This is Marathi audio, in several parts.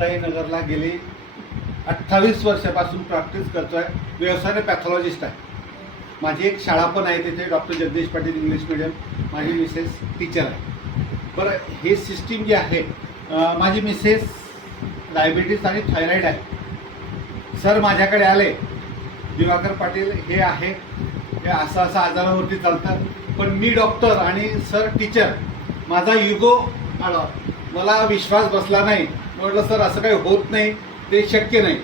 मुक्ताईनगरला गेली 28 वर्षापासून प्रॅक्टिस करतोय. व्यवसायाने पॅथॉलॉजिस्ट आहे. माझी एक शाळा पण आहे तिथे, doctor Jagdish Patil English medium. माझी मिसेस टीचर आहे. बरं, हे सिस्टीम जी आहे, माझी मिसेस डायबिटीस आणि थायरॉईड आहे. सर माझ्याकडे आले, दिवाकर पाटील हे आहे, हे असं असं आजारावरती चालतं, पण मी डॉक्टर आणि सर टीचर. माझा युगो आला, मला विश्वास बसला नाही. म्हटलं सर असं काही होत नाही, ते शक्य नाही.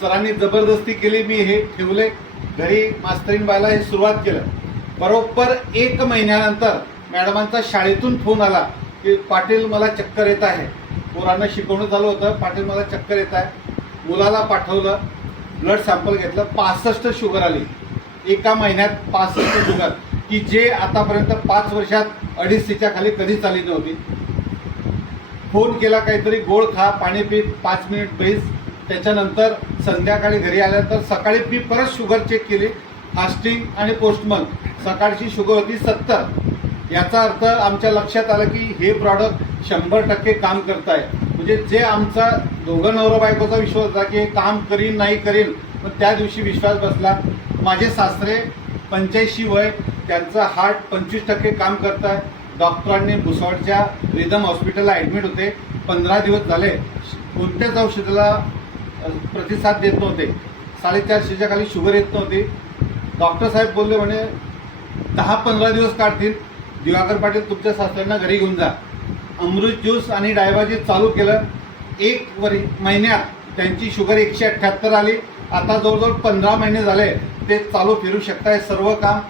सरांनी जबरदस्ती केली, मी हे ठेवले घरी. मास्तरीन बायला हे सुरुवात केलं. बरोबर 1 महिन्यानंतर मॅडमांचा शाळेतून फोन आला की पाटील मला चक्कर येत आहे. पोरांना शिकवणं चालू होतं, पाटील मला चक्कर येत आहे. मुलाला पाठवलं, ब्लड सॅम्पल घेतलं, 65 शुगर आली. 1 महिन्यात 65 शुगर, की जे आतापर्यंत 5 वर्षात 250च्या खाली कधीच आली नव्हती. फोन केला, काहीतरी गोळ खा, पाणी पी, 5 मिनिट बैस. त्याच्यानंतर संध्याकाळी घरी आल्यानंतर सकाळी मी परत शुगर चेक केली, फास्टिंग आणि पोस्टमन. सकाळची शुगर होती 70. याचा अर्थ आमच्या लक्षात आलं की हे प्रॉडक्ट 100% काम करत आहे. म्हणजे जे आमचा दोघं नवरा बायकोचा विश्वास होता की हे काम करीन नाही करीन, पण त्या दिवशी विश्वास बसला. माझे सासरे 85 वय, त्यांचं हार्ट 25% काम करत आहे. डॉक्टरांनी भुसावळच्या रिदम हॉस्पिटलला ॲडमिट होते. 15 दिवस झाले, कोणत्याच औषधाला प्रतिसाद देत नव्हते. 450च्या खाली शुगर येत नव्हती. डॉक्टर साहेब बोलले, म्हणे 10-15 दिवस काढतील, दिवाकर पाटील तुमच्या सासऱ्यांना घरी घेऊन जा. अमृत ज्यूस आणि डायबाजीस चालू केलं. 1 महिन्यात त्यांची शुगर 178 आली. आता जवळजवळ 15 महिने झाले ते चालू फिरू शकताय. सर्व काम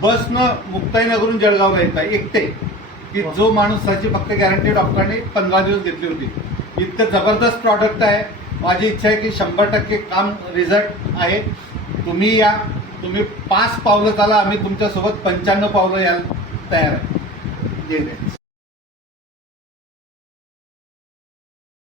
बसनं मुक्ताईनगरून जळगावला येत आहे एकटे, की जो माणूसाची फक्त गॅरंटी डॉक्टरांनी 15 दिवस घेतली होती. इतकं जबरदस्त प्रॉडक्ट आहे. माझी इच्छा आहे की 100% काम रिझल्ट आहे. तुम्ही या, तुम्ही 5 पावलं चाला, आम्ही तुमच्यासोबत 95 पावलं यायला तयार आहे.